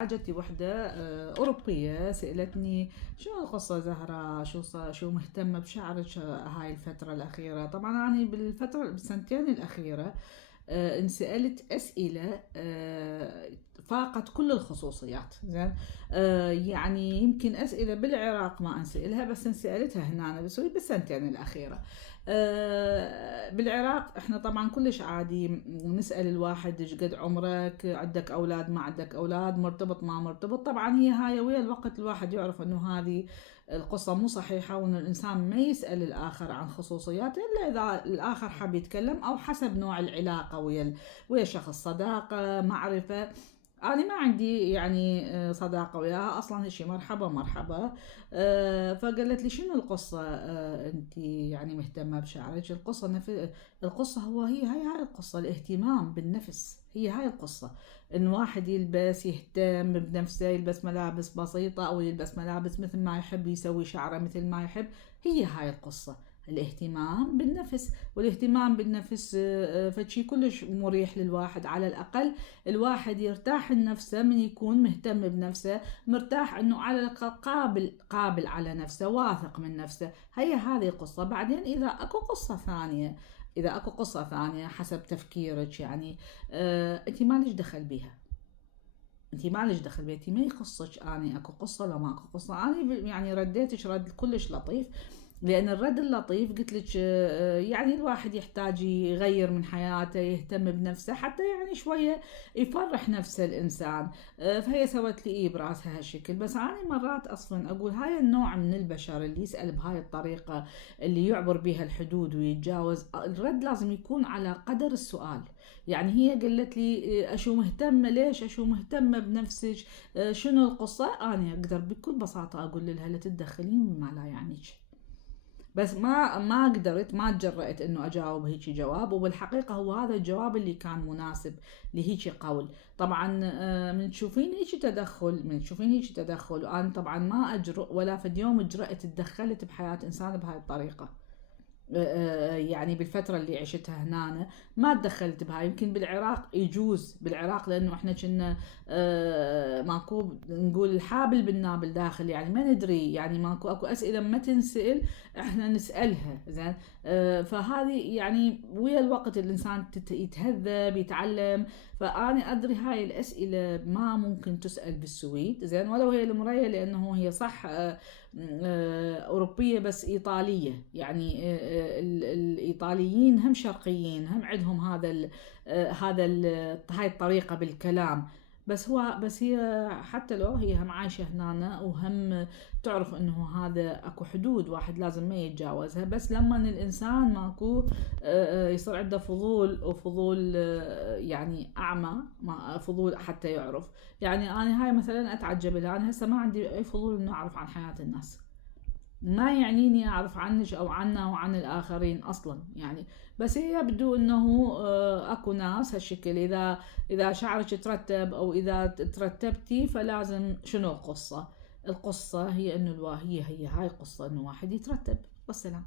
حاجتي وحدة أوروبية سألتني شو القصة زهرة، شو مهتمة بشعرك هاي الفترة الأخيرة. طبعا أنا بالسنتين الأخيرة انسألت أسئلة فاقت كل الخصوصيات. زين. يعني يمكن أسئلة بالعراق ما أنسألها، بس انسألتها هنا بسوريا بالسنتين الأخيرة. بالعراق احنا طبعا كلش عادي نسأل الواحد ايش قد عمرك، عندك اولاد ما عندك اولاد، مرتبط ما مرتبط. طبعا هي هاي ويا الوقت الواحد يعرف انه هذه القصة مو صحيحة، وان الانسان ما يسأل الاخر عن خصوصياته الا اذا الاخر حاب يتكلم او حسب نوع العلاقة ويا شخص، صداقة، معرفة. أنا ما عندي يعني صداقة وياها أصلا، هالشي مرحبا مرحبا. فقالت لي شنو القصة، أنت يعني مهتمة بشعرك؟ القصة هي القصة، الاهتمام بالنفس، هي هاي القصة. إن واحد يلبس، يهتم بنفسه، يلبس ملابس بسيطة أو يلبس ملابس مثل ما يحب، يسوي شعره مثل ما يحب. هي هاي القصة، الاهتمام بالنفس. والاهتمام بالنفس فشي كلش مريح للواحد. على الأقل الواحد يرتاح لنفسه من يكون مهتم بنفسه، مرتاح انه على الاقل قابل على نفسه، واثق من نفسه. هي هذه قصة. بعدين اذا اكو قصة ثانية حسب تفكيرك، يعني انت مالش دخل بيها، انت مالش دخل بيها، انت ما يخصك اني اكو قصة ولا ما اكو قصة. انا يعني رديتك رد كلش لطيف، لأن الرد اللطيف قلت لك يعني الواحد يحتاج يغير من حياته، يهتم بنفسه حتى يعني شوية يفرح نفسه الإنسان. فهي سوت لي إيه براسها هالشكل. بس أنا مرات أصلا أقول هاي النوع من البشر اللي يسأل بهاي الطريقة، اللي يعبر بها الحدود ويتجاوز، الرد لازم يكون على قدر السؤال. يعني هي قالت لي أشو مهتمة، ليش أشو مهتمة بنفسك، شنو القصة. أنا أقدر بكل بساطة أقول لها لا تتدخلين مما لا يعنيك. بس ما قدرت، ما تجرأت انه اجاوب هيك جواب، وبالحقيقه هو هذا الجواب اللي كان مناسب لهيك قول. طبعا من تشوفين هيك تدخل، وانا طبعا ما اجرؤ ولا في يوم جرأت تدخلت بحياه انسان بهاي الطريقه. يعني بالفترة اللي عشتها هنا ما تدخلت بها. يمكن بالعراق يجوز، بالعراق لأنه احنا كنا ماكو نقول الحابل بالنابل داخل، يعني ما ندري، يعني ماكو اكو أسئلة ما تنسأل احنا نسألها. زين. فهذه يعني ويا الوقت الإنسان يتهذب يتعلم. فأنا أدري هاي الأسئلة ما ممكن تسأل بالسويد، زين، ولو هي المرية، لأنه هي صح أوروبية بس إيطالية. يعني الإيطاليين هم شرقيين، هم عندهم هاي الطريقة بالكلام. بس هي حتى لو هي هم عايشة هنا، وهم تعرف انه هذا اكو حدود واحد لازم ما يتجاوزها. بس لما الانسان ماكو يصير عنده وفضول يعني اعمى، ما فضول حتى يعرف. يعني انا هاي مثلا اتعجب لها، انا هسه ما عندي اي فضول انه اعرف عن حياة الناس، ما يعنيني أعرف عنك أو عنه وعن الآخرين أصلا يعني. بس هي يبدو أنه أكو ناس هالشكل، إذا شعرك ترتب أو إذا ترتبتي فلازم شنو القصة. القصة هي أنه هي هاي القصة، أنه واحد يترتب. والسلام.